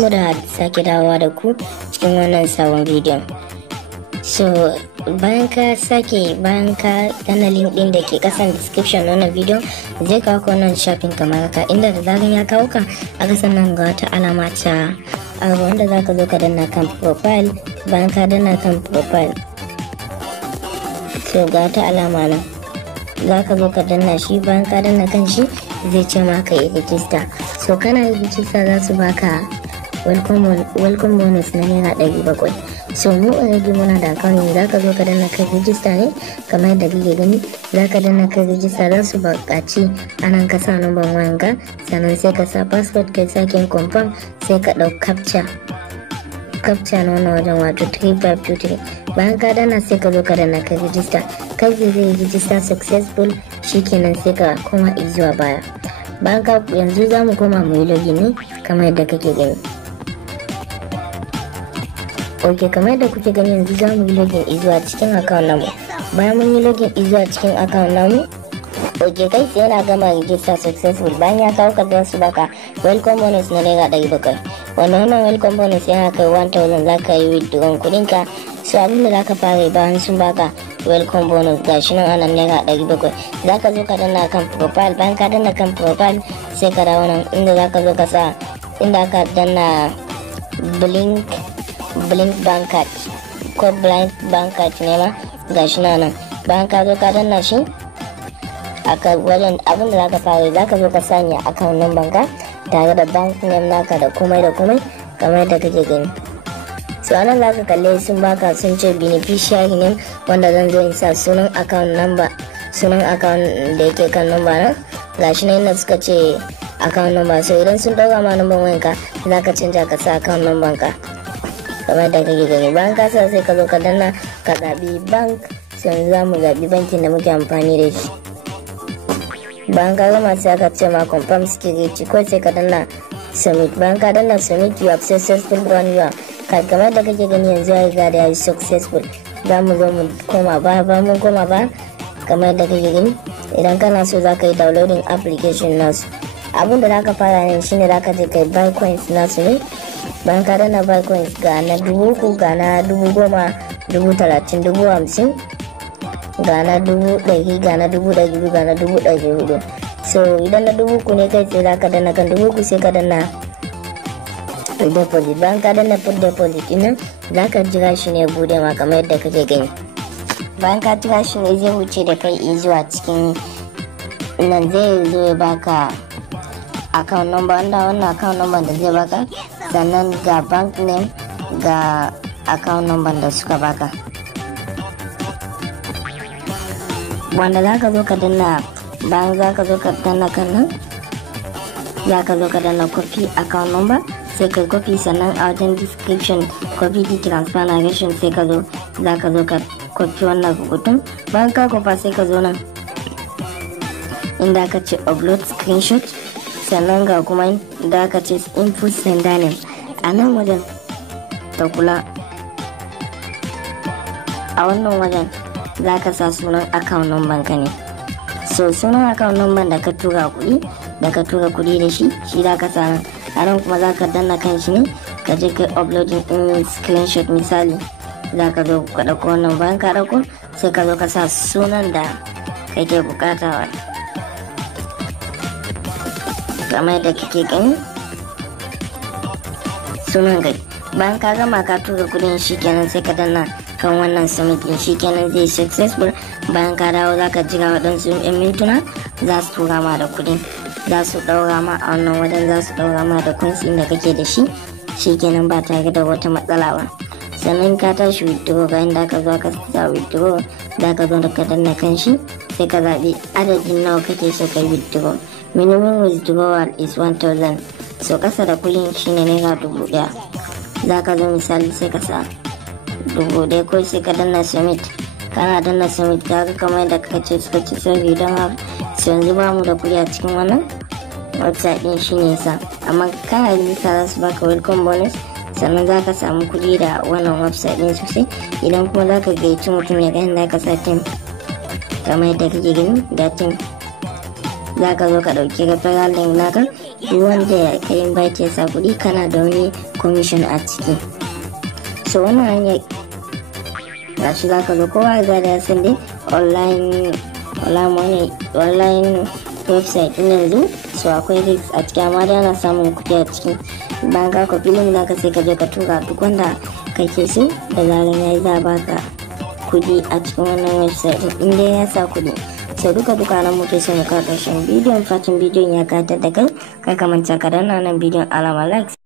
Mu da sake dawowa da ku cikin wannan sabon bidiyon. So bayan ka danna link din da ke kasan description na wannan bidiyon, zai kawo ka wannan shafin kamar haka, inda da zaran ya kawo ka a kasan nan ga wata alama ta wanda zaka zo ka danna kan profile. Bayan ka danna kan profile, so ga wata alama nan zaka zo ka danna shi. Bayan ka danna kan shi zai ce maka yi register. So kana register za su baka welcome bonus na naira 700. So mu already muna da account ne, zaka zo ka danna kai register ne kamar yadda kake gani. Zaka danna kai register, za su buƙaci anan ka sa number wayanka, sannan sai ka sa password, kai sake confirm, sai ka dau captcha na wannan wajen, wato 3523. bayan ka danna sai ka zo ka danna kai register. Kai zai register successful, shikenan sai ka koma zuwa baya. Bayan ka yanzu za mu koma mu yi login ne kamar yadda kake gani. Ok, kamar yadda kuke gani yanzu za mu yi login zuwa cikin account namu. Bayan mun yi login zuwa cikin account namu, ok, kai sai yana gama register successful. Bayan ya kawo ka su baka welcome bonus na naira 700. Wannan welcome bonus yana kai 1000, za ka yi withdraw kudin ka. So abin da za ka fara bayan sun baka welcome bonus gashi nan anan naira 700, za ka zo ka danna kan profile. Bayan ka danna kan profile sai ka dawo nan inda za ka zo ka sa inda ka danna blink bank card ko blind bank card ne ma gashi nan. Bayan ka zo ka danna shi aka wajen abin da zaka fara, zaka zo ka sanya account number ka tare da bank name naka da komai kamar yadda kake gani. So anan zaka kalle sun baka, sun ce beneficiary name, wanda zan zo in sa sunan account da yake kan number nan gashi nan inda suka ce account number. So idan sun dauka ma number wayanka zaka canja ka sa account number ka kamar da kake gani. Bayan ka sa sai ka zo ka danna ka zabi bank. Sai za mu zabi bankin da muke amfani da shi. Bayan ka gama sai aka ce ma confirm security, ko sai ka danna submit. Bayan ka danna submit, you have successful run your card. Kamar da kake gani yanzu ya riga da ya yi successful. Za mu zo mu koma ba mun koma ba kamar da kake gani. Idan kana so za ka yi downloading application nasu, abin da za ka fara yin shine za ka je kai buy coins nasu ne. Bayan ka danna buy coins, ga na 3000, ga na 10,000, 30,000, 50,000, ga na 100,000, ga na 200,000, ga na 400,000. So idan na 3,000 ne kai sai zaka danna kan 3,000 sai ka danna deposit. Bayan ka danna full deposit din zaka jira shi ne bude ma kamar yadda kake gani. Bayan ka jira shi ne zai wuce da kai zuwa cikin nan, zai zo ya baka account number, wannan account number da zai baka, sannan ga bank name, ga account number da suka baka, wanda za ka zo ka danna. Bayan za ka zo ka danna kan nan, za ka zo ka danna copy account number, sai ka copy, sannan a wajen description copy the transfer narration sai ka zo za ka zo ka copy wannan rubutun. Bayan ka kofa sai ka zo nan inda ka ce upload screenshot, sannan ga kuma da ka ce input sender name. A nan wajen ta kula, a wannan wajen za ka sa sunan account number ka ne. So sunan account number da ka tura kuɗi da shi za ka sa nan. A nan kuma za ka danna kan shi ne ka je kai uploading in screenshot. Misali za ka zo ka ɗauko wannan. Bayan ka ɗauko sai ka zo ka sa sunan da kake bukata kamar da kake gani sunan gai. Bayan ka gama ka tura kudin, shikenan sai ka danna kan wannan submit din, shikenan zai successful. Bayan ka dawo za ka jira waɗansu 'yan mintuna, za su tura ma da kudin, za su ɗaura ma a wannan wajen, za su ɗaura ma da coins da kake da shi, shikenan ba tare da wata matsala ba. Sannan ka tashi withdraw, ga inda ka zo ka sa withdraw, za ka zo da ka danna kan shi sai ka zaɓi adadin nawa kake so ka withdraw. Minimum withdrawal is 1,000. So kasa da kuɗin shine naira 1,000. za ka zo misali sai ka sa 1,000 ko sai ka danna submit. Kana danna submit ka ga kamar yadda ka ce suka ci sorry don haka. So yanzu ba mu da kuɗi a cikin wannan website din, shine yasa. Amma kana register za su baka welcome bonus, sannan za ka samu kuɗi da wannan website din sosai. Idan kuma za ka gayyaci mutum ya ga inda ka sa team kamar yadda kake gani ga team, za ka zo ka ɗauki referral link naka duk wanda ka invite ya sa kuɗi kana da wani commission a ciki. So wannan hanyar gashi za ka zo kowa ga da san dai online website din yanzu. So akwai risk a ciki amma dai ana samun kuɗi a ciki. Bayan ka kwafi link naka sai ka je ka tura duk wanda kake so, da zaran yayi za baka kuɗi a cikin wannan website din dai ya sa kuɗi. So duka nan muke so mu kawo ƙarshen bidiyon. Fatan bidiyon ya kayatar da kai, kar ka manta ka danna nan bidiyon alama like.